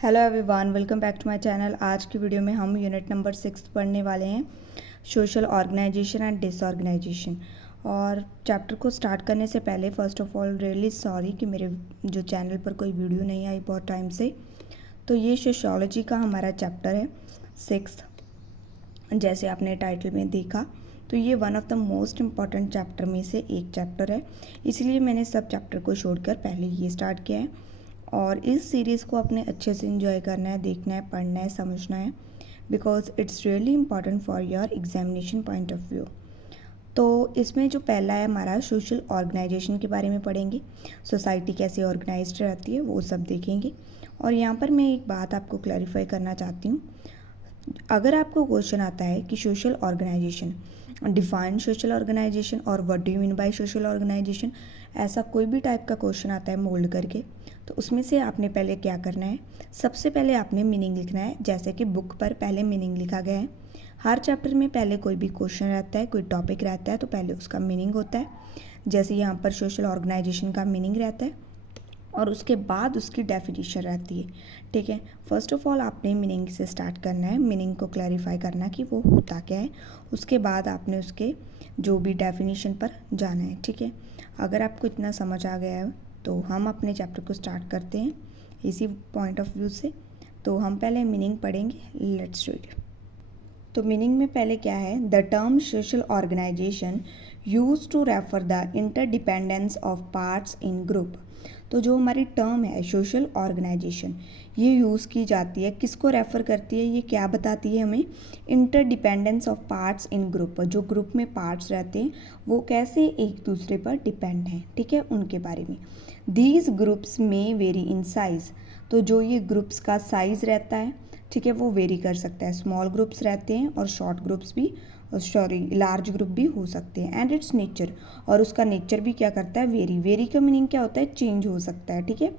Hello everyone, welcome back to my channel. आज की video में हम यूनिट नंबर 6 पढ़ने वाले हैं, सोशल ऑर्गेनाइजेशन एंड डिसऑर्गेनाइजेशन। और चैप्टर को स्टार्ट करने से पहले first of all really sorry कि मेरे जो चैनल पर कोई वीडियो नहीं आई बहुत टाइम से। तो ये सोशियोलॉजी का हमारा चैप्टर है 6, जैसे आपने टाइटल में देखा। तो ये one of the most important chapter में से एक चैप्टर है, इसलिए मैंने सब चैप्टर को छोड़कर पहले ये स्टार्ट किया है। और इस सीरीज़ को अपने अच्छे से एंजॉय करना है, देखना है, पढ़ना है, समझना है, because it's really important for your examination point of view. तो इसमें जो पहला है हमारा सोशल ऑर्गेनाइजेशन के बारे में पढ़ेंगे, सोसाइटी कैसे ऑर्गेनाइज्ड रहती है वो सब देखेंगे। और यहाँ पर मैं एक बात आपको क्लैरिफाई करना चाहती हूँ। अगर आपको क्वेश्चन आता है कि social organisation, define social organisation और what do you mean by social organisation, ऐसा कोई भी टाइप का क्वेश्चन आता है मोल्ड करके, तो उसमें से आपने पहले क्या करना है, सबसे पहले आपने मीनिंग लिखना है। जैसे कि बुक पर पहले मीनिंग लिखा गया है। हर चैप्टर में पहले कोई भी क्वेश्चन रहता है, कोई टॉपिक रहता है, तो पहले उसका मीनिंग होता है। जैसे यहाँ पर सोशल ऑर्गेनाइजेशन का मीनिंग रहता है और उसके बाद उसकी डेफिनेशन रहती है। ठीक है, फर्स्ट ऑफ ऑल आपने मीनिंग से स्टार्ट करना है, मीनिंग को क्लैरिफाई करना कि वो होता क्या है। उसके बाद आपने उसके जो भी डेफिनेशन पर जाना है। ठीक है, अगर आपको इतना समझ आ गया है तो हम अपने चैप्टर को स्टार्ट करते हैं इसी पॉइंट ऑफ व्यू से। तो हम पहले मीनिंग पढ़ेंगे, लेट्स रीड। तो मीनिंग में पहले क्या है, the term social organization use to refer the interdependence of parts in group. तो जो हमारी टर्म है सोशल ऑर्गेनाइजेशन, ये यूज़ की जाती है, किसको रेफ़र करती है, ये क्या बताती है हमें, interdependence of parts in group. जो ग्रुप में पार्ट्स रहते हैं वो कैसे एक दूसरे पर डिपेंड हैं, ठीक है, उनके बारे में। दीज ग्रुप्स में वेरी इन साइज़। तो जो ये ग्रुप्स का साइज़ रहता है, ठीक है, वो वेरी कर सकता है। स्मॉल ग्रुप्स रहते हैं और शॉर्ट ग्रुप्स भी, लार्ज ग्रुप भी हो सकते हैं। एंड इट्स नेचर, और उसका नेचर भी क्या करता है, वेरी। वेरी का मीनिंग क्या होता है, चेंज हो सकता है। ठीक है,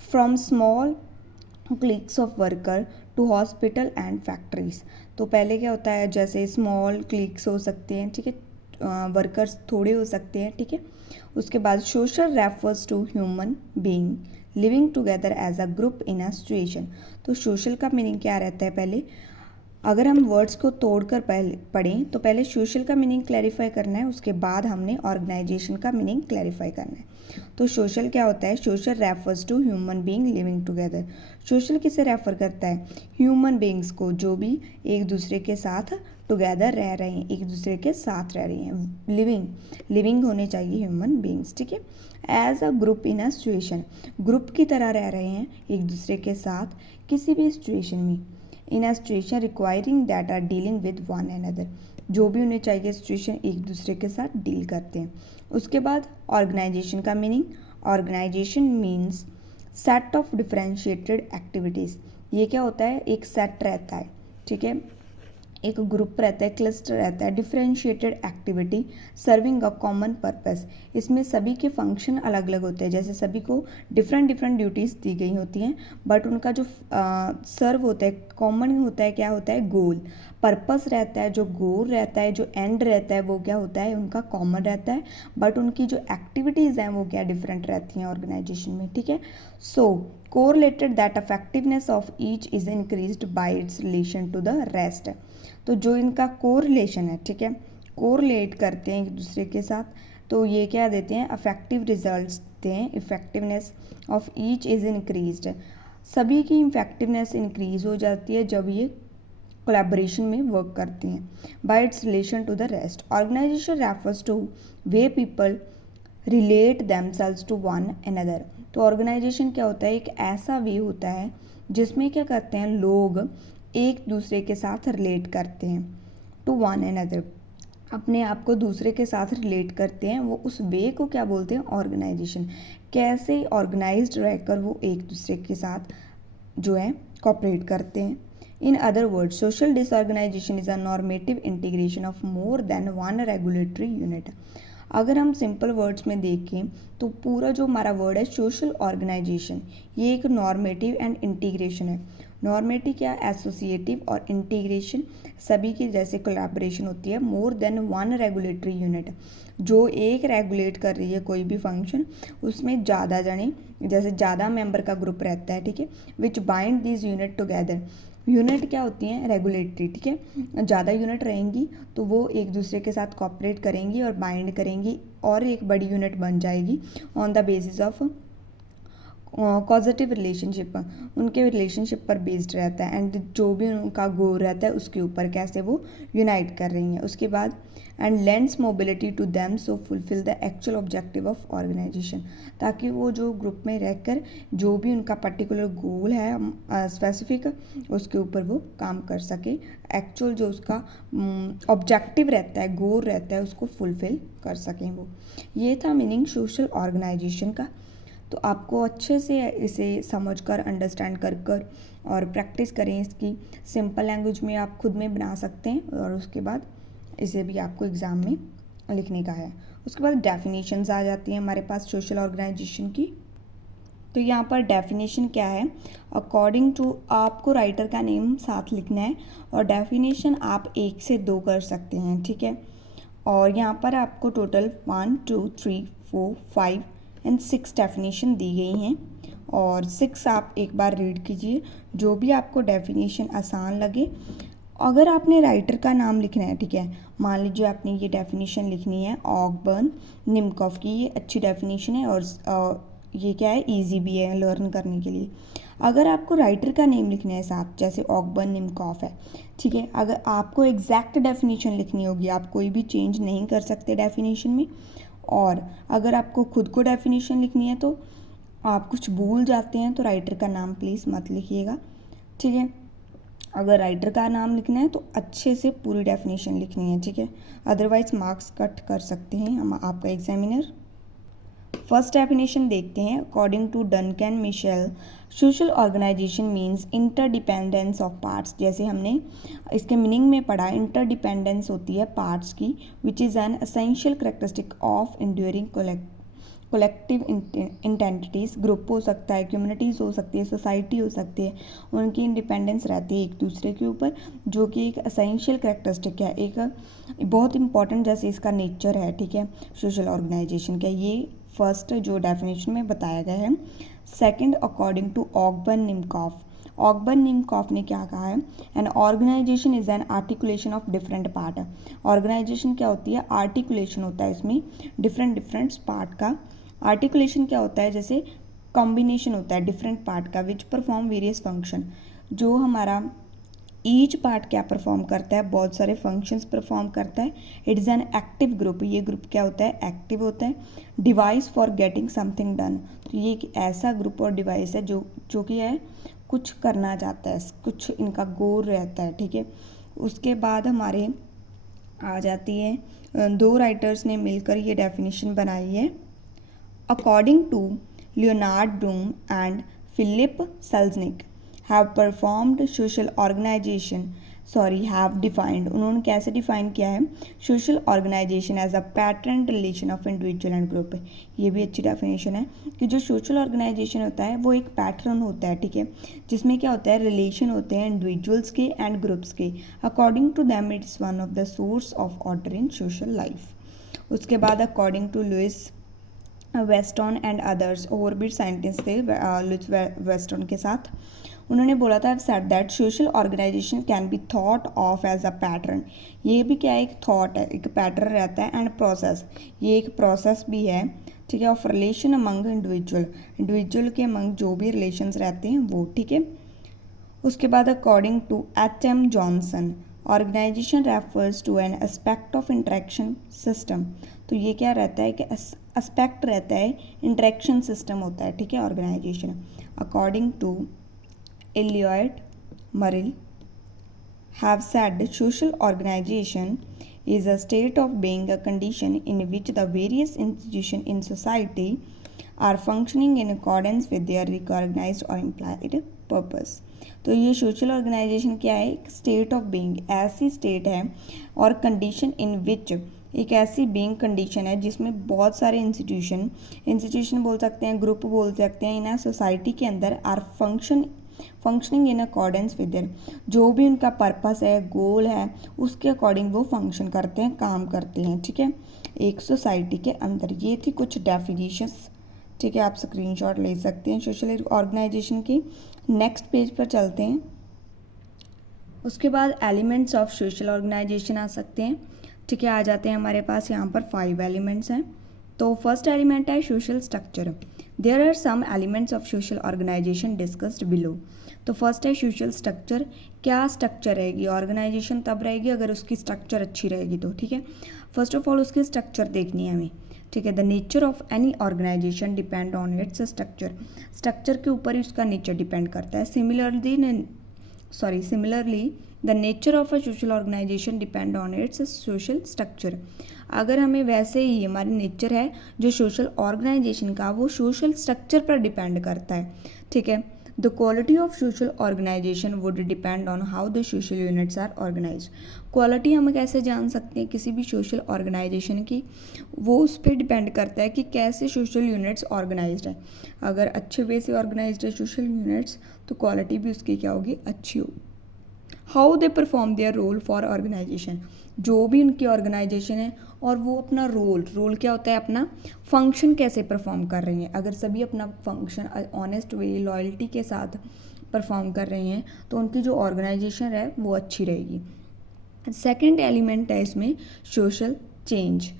from small cliques of worker to hospital and factories. तो पहले क्या होता है, जैसे स्मॉल क्लिक्स हो सकते हैं, ठीक है, वर्कर्स थोड़े हो सकते हैं, ठीक है। उसके बाद social refers to human being living together as a group in a situation. तो सोशल का मीनिंग क्या रहता है, पहले अगर हम वर्ड्स को तोड़कर पहले पढ़ें तो पहले सोशल का मीनिंग क्लैरिफाई करना है, उसके बाद हमने ऑर्गेनाइजेशन का मीनिंग क्लैरिफाई करना है। तो सोशल क्या होता है, social refers to human being living together. Social किसे रेफर करता है, ह्यूमन बीइंग्स को, जो भी एक दूसरे के साथ टुगेदर रह रहे हैं, एक दूसरे के साथ रह रही हैं। लिविंग होने चाहिए ह्यूमन बीइंग्स, ठीक है। As a group in a situation, group की तरह रह रहे हैं एक दूसरे के साथ किसी भी सिचुएशन में। In a situation requiring that are dealing with one another, जो भी उन्हें चाहिए सिचुएशन एक दूसरे के साथ डील करते हैं। उसके बाद ऑर्गेनाइजेशन का meaning, organization means set of differentiated activities. ये क्या होता है, एक सेट रहता है, ठीक है, एक ग्रुप रहता है, क्लस्टर रहता है, differentiated activity serving a common purpose. इसमें सभी के फंक्शन अलग अलग होते हैं, जैसे सभी को डिफरेंट डिफरेंट ड्यूटीज़ दी गई होती हैं, बट उनका जो सर्व होता है, कॉमन होता है, क्या होता है, गोल। पर्पस रहता है, जो गोल रहता है, जो एंड रहता है, वो क्या होता है, उनका कॉमन रहता है, बट उनकी जो एक्टिविटीज़ हैं वो क्या डिफरेंट रहती हैं ऑर्गेनाइजेशन में, ठीक है। So correlated that effectiveness of each is increased by its relation to the rest. तो जो इनका कोरिलेशन है, ठीक है, कोरिलेट करते हैं एक दूसरे के साथ, तो ये क्या देते हैं, अफेक्टिव रिजल्ट्स देते हैं। Effectiveness of each is increased, सभी की इफेक्टिवनेस इंक्रीज हो जाती है जब ये कोलैबोरेशन में वर्क करते हैं। By its relation to the rest, organization refers to way people relate themselves to one another. तो ऑर्गेनाइजेशन क्या होता है, एक ऐसा वे होता है जिसमें क्या करते हैं, लोग एक दूसरे के साथ रिलेट करते हैं, टू वन अनदर, अपने आप को दूसरे के साथ रिलेट करते हैं। वो उस वे को क्या बोलते हैं, ऑर्गेनाइजेशन। कैसे ऑर्गेनाइज्ड रहकर वो एक दूसरे के साथ जो है कॉपरेट करते हैं। In other words, social disorganisation is a normative integration of more than one regulatory unit. अगर हम सिंपल वर्ड्स में देखें तो पूरा जो हमारा वर्ड है सोशल ऑर्गेनाइजेशन, ये एक नॉर्मेटिव एंड इंटीग्रेशन है। नॉर्मेटिव क्या, एसोसिएटिव, और इंटीग्रेशन सभी की जैसे कोलैबोरेशन होती है। More than one regulatory unit, जो एक रेगुलेट कर रही है कोई भी फंक्शन, उसमें ज़्यादा जने जैसे ज़्यादा मेंबर का ग्रुप रहता है, ठीक है। Which bind this unit together, unit क्या होती हैं, रेगुलेटरी, ठीक है। ज़्यादा यूनिट रहेंगी तो वो एक दूसरे के साथ कॉपरेट करेंगी और बाइंड करेंगी और एक बड़ी यूनिट बन जाएगी on the basis of positive relationship, उनके रिलेशनशिप पर बेस्ड रहता है। एंड जो भी उनका गोल रहता है उसके ऊपर कैसे वो यूनाइट कर रही हैं। उसके बाद and lends mobility to them so fulfil the actual objective of organization, ताकि वो जो ग्रुप में रहकर जो भी उनका पर्टिकुलर गोल है स्पेसिफिक, उसके ऊपर वो काम कर सके, एक्चुअल जो उसका ऑब्जेक्टिव रहता है, गोल रहता है, उसको फुलफिल कर सकें वो। ये था मीनिंग सोशल ऑर्गेनाइजेशन का। तो आपको अच्छे से इसे समझकर अंडरस्टैंड कर और प्रैक्टिस करें इसकी। सिंपल लैंग्वेज में आप खुद में बना सकते हैं और उसके बाद इसे भी आपको एग्ज़ाम में लिखने का है। उसके बाद डेफिनेशंस आ जाती हैं हमारे पास सोशल ऑर्गेनाइजेशन की। तो यहाँ पर डेफिनेशन क्या है, अकॉर्डिंग टू, आपको राइटर का नेम साथ लिखना है और डेफिनेशन आप 1 से 2 कर सकते हैं, ठीक है। और यहाँ पर आपको टोटल 1 2 3 4 5 एंड 6 डेफिनेशन दी गई हैं और 6 आप एक बार रीड कीजिए, जो भी आपको डेफिनेशन आसान लगे। अगर आपने राइटर का नाम लिखना है, ठीक है, मान लीजिए आपने ये डेफिनेशन लिखनी है ऑकबर्न निमकॉफ की, ये अच्छी डेफिनेशन है और ये क्या है, इजी भी है लर्न करने के लिए। अगर आपको राइटर का नेम लिखना है साथ, जैसे ऑकबर्न निमकॉफ है, ठीक है, अगर आपको एग्जैक्ट डेफिनेशन लिखनी होगी, आप कोई भी चेंज नहीं कर सकते डेफिनेशन में। और अगर आपको खुद को डेफिनेशन लिखनी है तो आप कुछ भूल जाते हैं तो राइटर का नाम प्लीज़ मत लिखिएगा, ठीक है। अगर राइटर का नाम लिखना है तो अच्छे से पूरी डेफिनेशन लिखनी है, ठीक है, अदरवाइज मार्क्स कट कर सकते हैं हम आपका एग्जामिनर। फर्स्ट डेफिनेशन देखते हैं। According to Duncan Mitchell, social organization means interdependence of parts. जैसे हमने इसके मीनिंग में पढ़ा, इंटरडिपेंडेंस होती है पार्ट्स की, which is an essential characteristic of enduring collective entities. Group हो सकता है, कम्युनिटीज़ हो सकती है, सोसाइटी हो सकती है, उनकी इंडिपेंडेंस रहती है एक दूसरे के ऊपर, जो कि एक एसेंशियल करेक्टरिस्टिक है, एक बहुत इंपॉर्टेंट जैसे इसका नेचर है, ठीक है, सोशल ऑर्गेनाइजेशन का। ये फर्स्ट जो डेफिनेशन में बताया गया है। Second, according to Ogburn Nimkoff, Ogburn Nimkoff ने क्या कहा है, an organisation is an articulation of different part. Organisation क्या होती है, आर्टिकुलेशन होता है इसमें डिफरेंट पार्ट का। आर्टिकुलेशन क्या होता है, जैसे कॉम्बिनेशन होता है डिफरेंट पार्ट का, विच परफॉर्म वेरियस फंक्शन। जो हमारा ईच पार्ट क्या परफॉर्म करता है, बहुत सारे फंक्शंस परफॉर्म करता है। It is an active group, ये ग्रुप क्या होता है, एक्टिव होता है। Device for getting something done, तो ये एक ऐसा ग्रुप और डिवाइस है जो कि है कुछ करना चाहता है, कुछ इनका गोल रहता है, ठीक है। उसके बाद हमारे आ जाती है, 2 राइटर्स ने मिलकर ये डेफिनेशन बनाई है। According to Leonard Broom and Philip Selznick have performed social organization have defined, उन्होंने कैसे डिफाइन किया है, social organization as a pattern relation of individual and group. ये भी अच्छी डेफिनेशन है कि जो सोशल ऑर्गेनाइजेशन होता है वो एक पैटर्न होता है, ठीक है, जिसमें क्या होता है, रिलेशन होते हैं इंडिविजुअल्स के एंड ग्रुप्स के। According to them it is one of the source of order in social life. उसके बाद according to Louis Weston and others, और भी साइंटिस्ट थे लुइस वेस्टन के साथ, उन्होंने बोला था set that social organization can be thought of as a pattern. ये भी क्या है, एक थॉट है, एक पैटर्न रहता है, एंड प्रोसेस, ये एक प्रोसेस भी है, ठीक है, ऑफ रिलेशन अमंग इंडिविजुअल के अमंग जो भी रिलेशंस रहते हैं वो, ठीक है। उसके बाद according to H M. Johnson, organization refers to an aspect of interaction system. तो ये क्या रहता है कि एस्पेक्ट रहता है, इंटरेक्शन सिस्टम होता है, ठीक है, organization. According to Eliot Murray have said that social organization is a state of being, a condition in which the various institutions in society are functioning in accordance with their recognized or implied purpose। तो ये social organization क्या है, एक state of being, ऐसी state है और condition in विच एक ऐसी बीइंग कंडीशन है जिसमें बहुत सारे इंस्टीट्यूशन बोल सकते हैं, ग्रुप बोल सकते हैं, इन सोसाइटी के अंदर are functioning in accordance with their, जो भी उनका पर्पस है, गोल है, उसके अकॉर्डिंग वो फंक्शन करते हैं, काम करते हैं। ठीक है, एक सोसाइटी के अंदर। ये थी कुछ डेफिनेशंस। ठीक है, आप स्क्रीनशॉट ले सकते हैं सोशल ऑर्गेनाइजेशन की। नेक्स्ट पेज पर चलते हैं। उसके बाद एलिमेंट्स ऑफ सोशल ऑर्गेनाइजेशन आ सकते हैं। ठीक है, आ जाते हैं हमारे पास यहाँ पर 5 एलिमेंट्स हैं। तो फर्स्ट एलिमेंट है social structure. There are some elements of social organization discussed below. तो फर्स्ट है सोशल स्ट्रक्चर। क्या स्ट्रक्चर रहेगी ऑर्गेनाइजेशन? तब रहेगी अगर उसकी स्ट्रक्चर अच्छी रहेगी तो। ठीक है, फर्स्ट ऑफ ऑल उसकी स्ट्रक्चर देखनी है हमें। ठीक है, the nature of any organization depend on its structure. Structure के ऊपर ही उसका नेचर डिपेंड करता है। Similarly the nature of a social organization depend on its social structure. अगर हमें वैसे ही हमारी नेचर है जो सोशल ऑर्गेनाइजेशन का, वो सोशल स्ट्रक्चर पर डिपेंड करता है। ठीक है, the quality of social organization would depend on how the social units are organize. Quality हम कैसे जान सकते हैं किसी भी सोशल ऑर्गेनाइजेशन की? वो उस पर डिपेंड करता है कि कैसे सोशल यूनिट्स ऑर्गेनाइज्ड है। अगर अच्छे वे से ऑर्गेनाइज्ड है सोशल यूनिट्स तो क्वालिटी भी उसकी क्या होगी? अच्छी होगी। How they perform their role for organization. जो भी उनकी ऑर्गेनाइजेशन है और वो अपना रोल क्या होता है, अपना फंक्शन कैसे परफॉर्म कर रही हैं। अगर सभी अपना फंक्शन ऑनेस्ट वे, लॉयल्टी के साथ परफॉर्म कर रही हैं तो उनकी जो ऑर्गेनाइजेशन है वो अच्छी रहेगी। सेकेंड एलिमेंट है इसमें सोशल चेंज।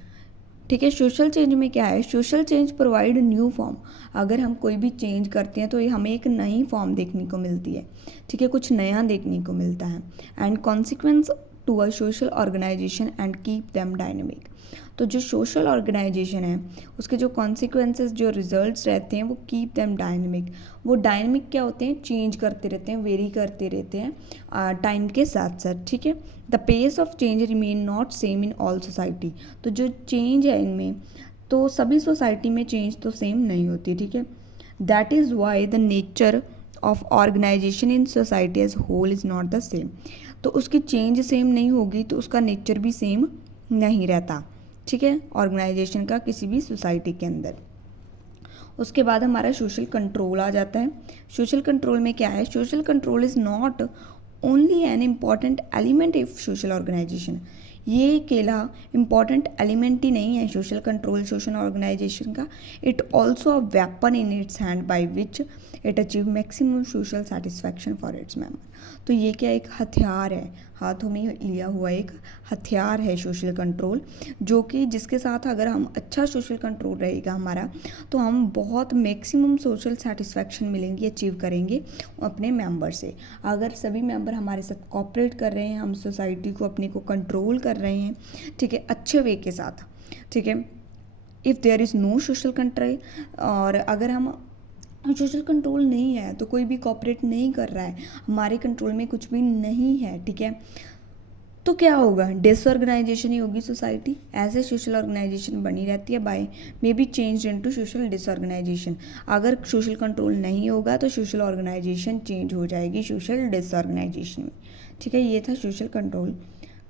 ठीक है, सोशल चेंज में क्या है? Social change provide new form. अगर हम कोई भी चेंज करते हैं तो ये हमें एक नई फॉर्म देखने को मिलती है। ठीक है, कुछ नया देखने को मिलता है। And consequence to a social organization and keep them dynamic. तो जो सोशल ऑर्गेनाइजेशन है उसके जो कॉन्सिक्वेंसेस, जो रिजल्ट्स रहते हैं वो कीप देम डायनेमिक। वो डायनेमिक क्या होते हैं? चेंज करते रहते हैं, वेरी करते रहते हैं टाइम के साथ साथ। ठीक है, the pace of change remain not same in all society. तो जो चेंज है इनमें, तो सभी सोसाइटी में चेंज तो सेम नहीं होती। ठीक है, that is why the nature of organization in society as whole is not the same. तो उसकी चेंज सेम नहीं होगी तो उसका नेचर भी सेम नहीं रहता। ठीक है, ऑर्गेनाइजेशन का किसी भी सोसाइटी के अंदर। उसके बाद हमारा सोशल कंट्रोल आ जाता है। सोशल कंट्रोल में क्या है? Social control is not only an important element of social organization. ये अकेला इम्पॉर्टेंट एलिमेंट ही नहीं है सोशल कंट्रोल, सोशल ऑर्गेनाइजेशन का। It also a weapon in its hand by which it achieve maximum social satisfaction for its member. तो ये क्या? एक हथियार है, हाथों में लिया हुआ एक हथियार है सोशल कंट्रोल, जो कि जिसके साथ अगर हम अच्छा सोशल कंट्रोल रहेगा हमारा तो हम बहुत मैक्सिमम सोशल सेटिस्फैक्शन मिलेंगी, अचीव करेंगे अपने मेंबर से। अगर सभी मेंबर हमारे साथ कोऑपरेट कर रहे हैं, हम सोसाइटी को अपने को कंट्रोल कर रहे हैं, ठीक है, अच्छे वे के साथ। ठीक है, if there is no social control, और अगर हम सोशल कंट्रोल नहीं है तो कोई भी कोऑपरेट नहीं कर रहा है, हमारे कंट्रोल में कुछ भी नहीं है, ठीक है, तो क्या होगा? डिसऑर्गेनाइजेशन ही होगी सोसाइटी। ऐसे सोशल ऑर्गेनाइजेशन बनी रहती है by may be change into social disorganization. अगर सोशल कंट्रोल नहीं होगा तो सोशल ऑर्गेनाइजेशन चेंज हो जाएगी सोशल डिसऑर्गेनाइजेशन में। ठीक है, ये था सोशल कंट्रोल।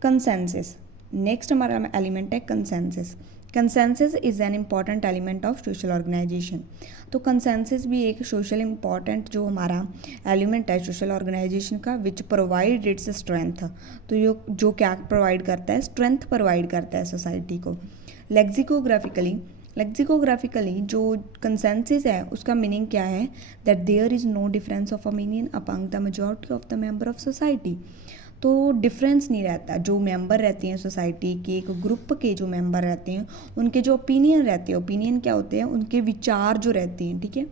कंसेंसस, नेक्स्ट हमारा एलिमेंट है consensus. Consensus is an important element of social organization. तो कंसेंसस भी एक सोशल इम्पॉर्टेंट जो हमारा एलिमेंट है सोशल ऑर्गेनाइजेशन का, विच प्रोवाइड इट्स स्ट्रेंथ। तो ये जो क्या प्रोवाइड करता है? स्ट्रेंथ प्रोवाइड करता है सोसाइटी को। लेक्सिकोग्राफिकली जो कंसेंसस है उसका मीनिंग क्या है? That there is no difference of opinion among the majority of the member of society. तो डिफरेंस नहीं रहता। जो मेंबर रहते हैं सोसाइटी के, एक ग्रुप के जो मेंबर रहते हैं उनके जो ओपिनियन रहते हैं, ओपिनियन क्या होते हैं? उनके विचार जो रहते हैं, ठीक है,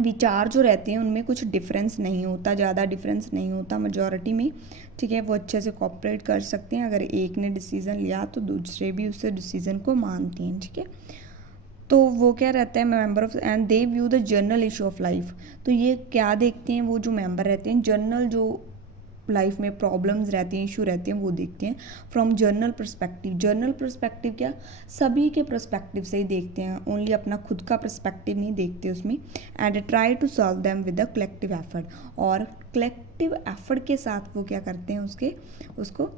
विचार जो रहते हैं उनमें कुछ डिफरेंस नहीं होता, ज़्यादा डिफरेंस नहीं होता मेजॉरिटी में। ठीक है, वो अच्छे से कोऑपरेट कर सकते हैं। अगर एक ने डिसीज़न लिया तो दूसरे भी उस डिसीज़न को मानते हैं। ठीक है, तो वो क्या रहता है? Member of and they view the general issue of life. तो ये क्या देखते हैं? वो जो मेंबर रहते हैं जनरल जो लाइफ में प्रॉब्लम्स रहती हैं, इशू रहते हैं, वो देखते हैं from journal perspective. Journal perspective क्या? सभी के पर्सपेक्टिव से ही देखते हैं, ओनली अपना खुद का पर्सपेक्टिव नहीं देखते उसमें। And try to solve them with a collective effort. और कलेक्टिव एफर्ट के साथ वो क्या करते हैं? उसको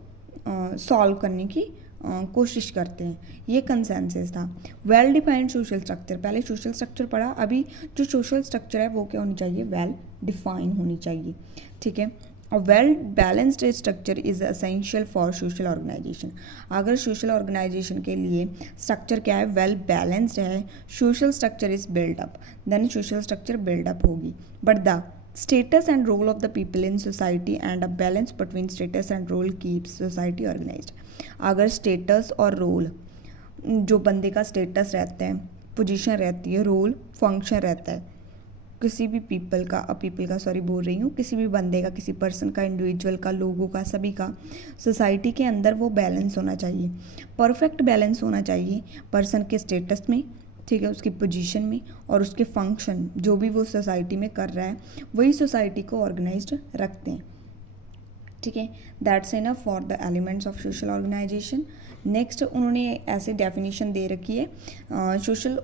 सॉल्व करने की कोशिश करते हैं, ये कंसेंसस था। वेल डिफाइंड सोशल स्ट्रक्चर, पहले सोशल स्ट्रक्चर पढ़ा, अभी जो सोशल स्ट्रक्चर है वो क्या होनी चाहिए, वेल डिफाइन होनी चाहिए, ठीक है। और well balanced structure is essential for social organisation. अगर सोशल ऑर्गेनाइजेशन के लिए स्ट्रक्चर क्या है, वेल बैलेंस्ड है, social structure is buildup, then social structure buildup होगी। But the status and role of the people in society and a balance between status and role keeps society organized। अगर status और role, जो बंदे का status रहता है, position रहती है, रोल फंक्शन रहता है किसी भी पीपल का किसी भी बंदे का, किसी पर्सन का, इंडिविजुअल का, लोगों का, सभी का सोसाइटी के अंदर वो बैलेंस होना चाहिए, परफेक्ट बैलेंस होना चाहिए पर्सन के स्टेटस में, ठीक है, उसकी पोजीशन में और उसके फंक्शन, जो भी वो सोसाइटी में कर रहा है वही सोसाइटी को ऑर्गेनाइज्ड रखते हैं, ठीक है। That's enough for the elements of social organization. Next उन्होंने ऐसे डेफिनेशन दे रखी है सोशल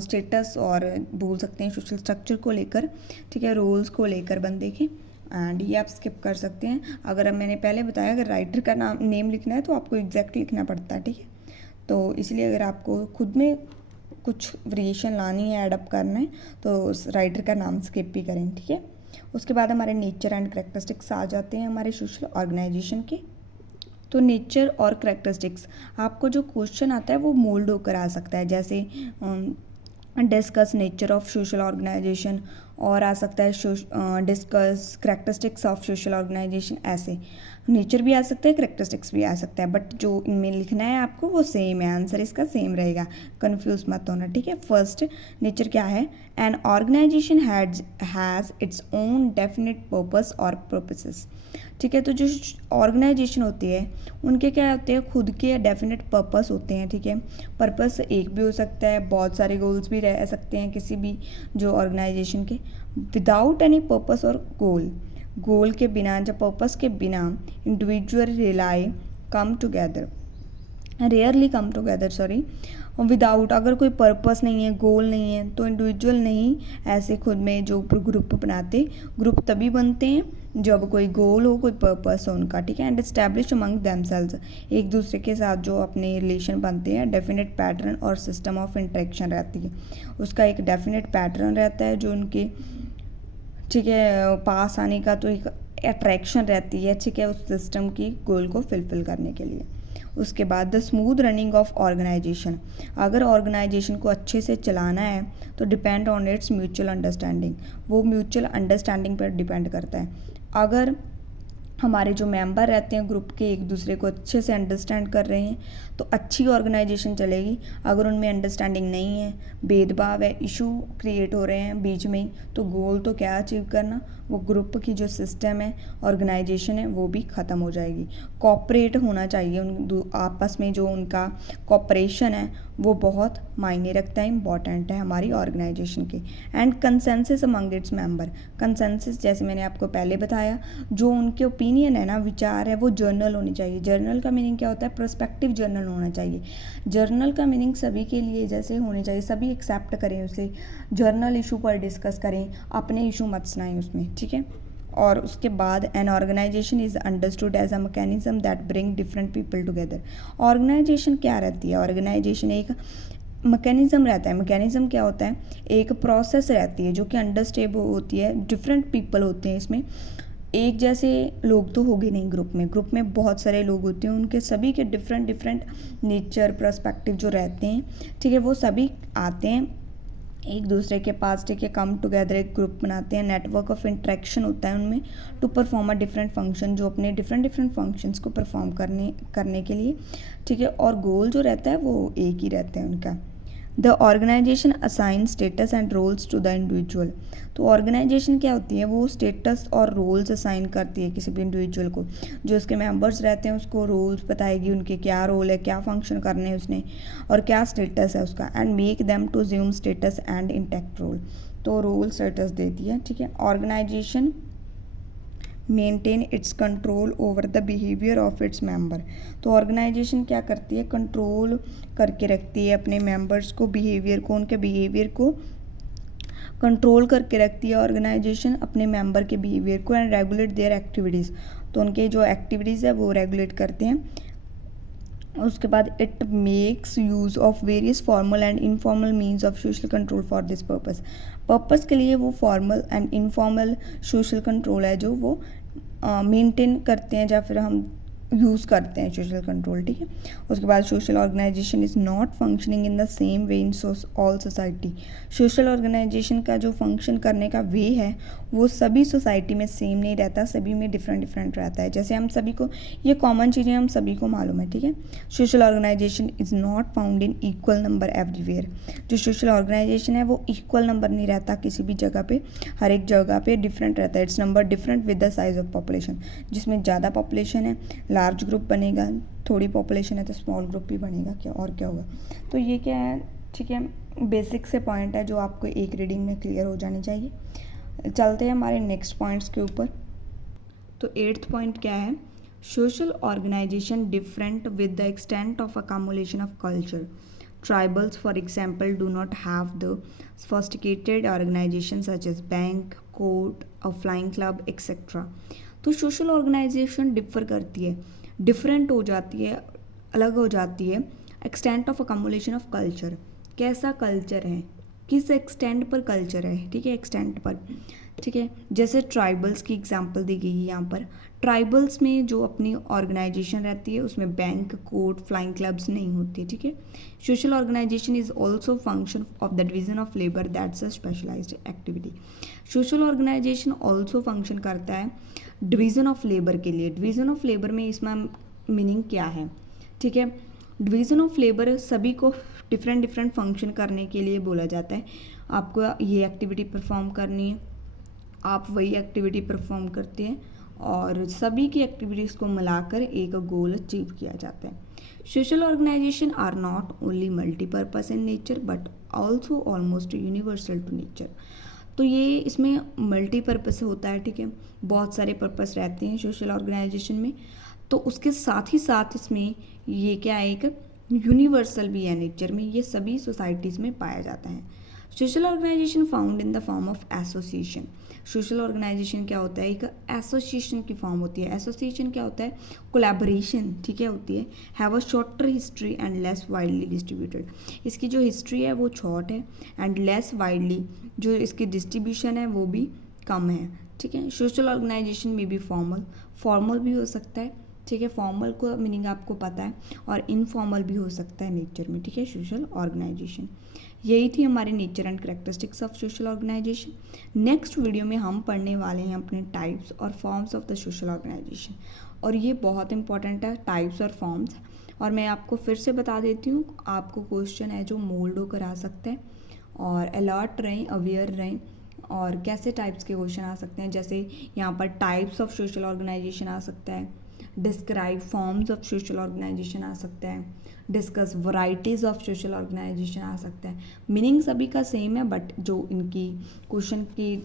स्टेटस और बोल सकते हैं सोशल स्ट्रक्चर को लेकर, ठीक है, रोल्स को लेकर बंदे के, एंड ये आप स्किप कर सकते हैं। अगर मैंने पहले बताया अगर राइटर का नेम लिखना है तो आपको एग्जैक्ट लिखना पड़ता है, ठीक है। तो इसलिए अगर आपको खुद में कुछ वेरिएशन लानी है, एडअप करना है, तो राइटर का नाम स्किप भी करें, ठीक है। उसके बाद हमारे नेचर एंड करेक्टरिस्टिक्स आ जाते हैं हमारे सोशल ऑर्गेनाइजेशन के। तो नेचर और करेक्टरिस्टिक्स, आपको जो क्वेश्चन आता है वो मोल्ड होकर आ सकता है, जैसे discuss nature of social organisation, और आ सकता है discuss characteristics of social organization. ऐसे नेचर भी आ सकता है, करेक्टरिस्टिक्स भी आ सकता है, बट जो इनमें लिखना है आपको वो सेम है, आंसर इसका सेम रहेगा, कंफ्यूज मत होना, ठीक है। फर्स्ट नेचर क्या है, an organization has its own definite purpose और पर्पसेस, ठीक है। तो जो ऑर्गेनाइजेशन होती है उनके क्या होते हैं, खुद के डेफिनेट पर्पस होते हैं, ठीक है। पर्पस एक भी हो सकता है, बहुत सारे गोल्स भी रह सकते हैं किसी भी जो ऑर्गेनाइजेशन के। विदाउट एनी पर्पस और गोल के बिना, जब पर्पस के बिना individual rarely come together without, अगर कोई पर्पस नहीं है, गोल नहीं है, तो इंडिविजुअल नहीं ऐसे खुद में जो ग्रुप बनाते, ग्रुप तभी बनते हैं जब कोई गोल हो, कोई पर्पस हो उनका, ठीक है। एंड एस्टैब्लिश अमंग देमसेल्व्स, एक दूसरे के साथ जो अपने रिलेशन बनते हैं, डेफिनेट पैटर्न और सिस्टम ऑफ इंटरेक्शन रहती है, उसका एक डेफिनेट पैटर्न रहता है जो उनके, ठीक है, पास आने का, तो एक अट्रैक्शन रहती है, ठीक है, उस सिस्टम की गोल को फुलफिल करने के लिए। उसके बाद the smooth running of organization, अगर ऑर्गेनाइजेशन को अच्छे से चलाना है तो depend on its mutual understanding, वो म्यूचुअल अंडरस्टैंडिंग पर डिपेंड करता है। अगर हमारे जो मेंबर रहते हैं ग्रुप के एक दूसरे को अच्छे से अंडरस्टैंड कर रहे हैं तो अच्छी ऑर्गेनाइजेशन चलेगी। अगर उनमें अंडरस्टैंडिंग नहीं है, भेदभाव है, इशू क्रिएट हो रहे हैं बीच में ही, तो गोल तो क्या अचीव करना, वो ग्रुप की जो सिस्टम है, ऑर्गेनाइजेशन है, वो भी ख़त्म हो जाएगी। कॉपरेट होना चाहिए उन आपस में, जो उनका कॉपरेशन है वो बहुत मायने रखता है, इंपॉर्टेंट है हमारी ऑर्गेनाइजेशन के। And consensus among its member, consensus जैसे मैंने आपको पहले बताया, जो उनके ओपिनियन है ना, विचार है, वो जर्नल होनी चाहिए। जर्नल का मीनिंग क्या होता है, पर्सपेक्टिव जर्नल होना चाहिए। जर्नल का मीनिंग सभी के लिए जैसे होने चाहिए, सभी एक्सेप्ट करें उसे, जर्नल इशू पर डिस्कस करें, अपने इशू मत सुनाएं उसमें, ठीक है। और उसके बाद an organization is understood as a mechanism that bring different people together. Organization क्या रहती है, ऑर्गेनाइजेशन एक मैकेनिज्म रहता है। मैकेनिज्म क्या होता है, एक प्रोसेस रहती है जो कि अंडरस्टेबल होती है, डिफरेंट पीपल होते हैं इसमें, एक जैसे लोग तो होंगे नहीं ग्रुप में बहुत सारे लोग होते हैं, उनके सभी के डिफरेंट नेचर पर्सपेक्टिव जो रहते हैं, ठीक है, वो सभी आते हैं एक दूसरे के पास, ठीक है, कम टुगेदर एक ग्रुप बनाते हैं, नेटवर्क ऑफ इंटरेक्शन होता है उनमें, to perform a different function, जो अपने डिफरेंट फंक्शंस को परफॉर्म करने के लिए, ठीक है, और गोल जो रहता है वो एक ही रहता है उनका। The organization assign status and roles to the individual, तो ऑर्गेनाइजेशन क्या होती है, वो स्टेटस और रोल्स असाइन करती है किसी भी इंडिविजुअल को, जो उसके मेंबर्स रहते हैं उसको रोल्स बताएगी, उनके क्या रोल है, क्या फंक्शन करने हैं उसने, और क्या स्टेटस है उसका, and make them to assume status and intact role, तो रोल स्टेटस देती है, ठीक है। Organization maintain its control over the behaviour of its member, तो ऑर्गेनाइजेशन क्या करती है, कंट्रोल करके रखती है अपने मेंबर्स को, बिहेवियर को, उनके बिहेवियर को कंट्रोल करके रखती है ऑर्गेनाइजेशन अपने मेंबर के बिहेवियर को, एंड रेगुलेट देयर एक्टिविटीज़, तो उनके जो एक्टिविटीज़ है वो रेगुलेट करते हैं उसके बाद it makes use of various formal and informal means of social control for this purpose के लिए वो formal and informal social control है जो वो मेंटेन करते हैं या फिर हम यूज़ करते हैं सोशल कंट्रोल, ठीक है। उसके बाद social organization is not functioning in the same way in all society. Social organization का जो फंक्शन करने का वे है वो सभी सोसाइटी में सेम नहीं रहता, सभी में डिफरेंट डिफरेंट रहता है। जैसे हम सभी को ये कॉमन चीज़ें हम सभी को मालूम है, ठीक है। Social organization is not found in equal number everywhere. जो सोशल ऑर्गेनाइजेशन है वो इक्वल नंबर नहीं रहता किसी भी जगह पे, हर एक जगह पे डिफरेंट रहता है। It's number different with the size of population. जिसमें ज़्यादा पॉपुलेशन है लार्ज ग्रुप बनेगा, थोड़ी पॉपुलेशन है तो स्मॉल ग्रुप भी बनेगा, क्या और क्या होगा। तो ये क्या है, ठीक है, बेसिक से पॉइंट है जो आपको एक रीडिंग में क्लियर हो जानी चाहिए। चलते हैं हमारे नेक्स्ट पॉइंट्स के ऊपर। तो 8th पॉइंट क्या है, social organization different with the extent of accumulation of culture. Tribals, for example, do not have the sophisticated organizations such as bank, court, a flying club, etc. तो social organisation differ करती है, different हो जाती है, अलग हो जाती है एक्सटेंट ऑफ अकमुलेशन ऑफ कल्चर। कैसा कल्चर है, किस एक्सटेंट पर कल्चर है, ठीक है, एक्सटेंट पर, ठीक है। जैसे ट्राइबल्स की एग्जांपल दी गई है यहाँ पर। ट्राइबल्स में जो अपनी ऑर्गेनाइजेशन रहती है उसमें बैंक, कोर्ट, फ्लाइंग क्लब्स नहीं होती, ठीक है। Social organization is also function of the division of labour that's a specialized activity. Social organization also function करता है डिवीज़न ऑफ लेबर के लिए। डिवीज़न ऑफ लेबर में इसमें मीनिंग क्या है, ठीक है। डिवीज़न ऑफ लेबर सभी को डिफरेंट डिफरेंट फंक्शन करने के लिए बोला जाता है। आपको ये एक्टिविटी परफॉर्म करनी है, आप वही एक्टिविटी परफॉर्म करते हैं और सभी की एक्टिविटीज़ को मिलाकर एक गोल अचीव किया जाता है। Social organization are not only multipurpose in nature but also almost universal to nature. तो ये इसमें मल्टीपर्पस होता है, ठीक है, बहुत सारे पर्पस रहते हैं सोशल ऑर्गेनाइजेशन में। तो उसके साथ ही साथ इसमें ये क्या है, एक यूनिवर्सल भी है नेचर में, ये सभी सोसाइटीज़ में पाया जाता है। Social organization found in the form of association. Social organization क्या होता है, एक एसोसिएशन की फॉर्म होती है। एसोसिएशन क्या होता है, कोलैबोरेशन, ठीक है, होती है। Have a shorter history and less widely distributed. इसकी जो हिस्ट्री है वो शॉर्ट है एंड लेस वाइडली, जो इसकी डिस्ट्रीब्यूशन है वो भी कम है, ठीक है। सोशल ऑर्गेनाइजेशन में भी फॉर्मल भी हो सकता है, ठीक है, फॉर्मल को मीनिंग आपको पता है, और इनफॉर्मल भी हो सकता है नेचर में, ठीक है, सोशल ऑर्गेनाइजेशन। यही थी हमारे nature and characteristics of social organization. Next video में हम पढ़ने वाले हैं अपने टाइप्स और forms of the social organisation, और ये बहुत इंपॉर्टेंट है, टाइप्स और फॉर्म्स। और मैं आपको फिर से बता देती हूँ, आपको क्वेश्चन है जो मोल्ड होकर आ सकता है, और अलर्ट रहें, अवेयर रहें। और कैसे टाइप्स के क्वेश्चन आ सकते हैं, जैसे यहाँ पर टाइप्स ऑफ सोशल ऑर्गेनाइजेशन आ सकता है, describe forms of social organisation आ सकता है, discuss varieties of social organisation आ सकता है। मीनिंग सभी का सेम है, बट जो इनकी क्वेश्चन की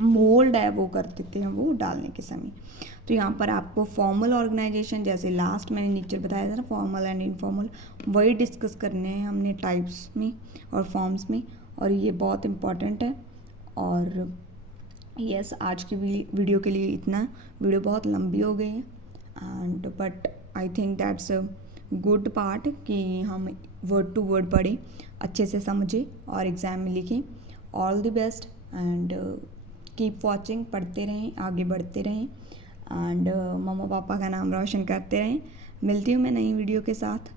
मोल्ड है वो कर देते हैं वो डालने के समय। तो यहाँ पर आपको फॉर्मल ऑर्गेनाइजेशन, जैसे लास्ट मैंने नीचे बताया था ना, फॉर्मल एंड इनफॉर्मल, वही डिस्कस करने हैं हमने टाइप्स में और फॉर्म्स में, और ये बहुत इम्पॉर्टेंट है। और यस, आज की वीडियो के लिए इतना। वीडियो बहुत लंबी हो गई है and but I think that's a good part कि हम वर्ड टू वर्ड पढ़ें, अच्छे से समझें और एग्ज़ाम में लिखें। All the best and keep watching, पढ़ते रहें, आगे बढ़ते रहें एंड मम्मा पापा का नाम रोशन करते रहें। मिलती हूँ मैं नई वीडियो के साथ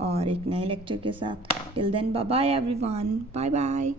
और एक नए लेक्चर के साथ। Till then bye bye everyone, bye bye.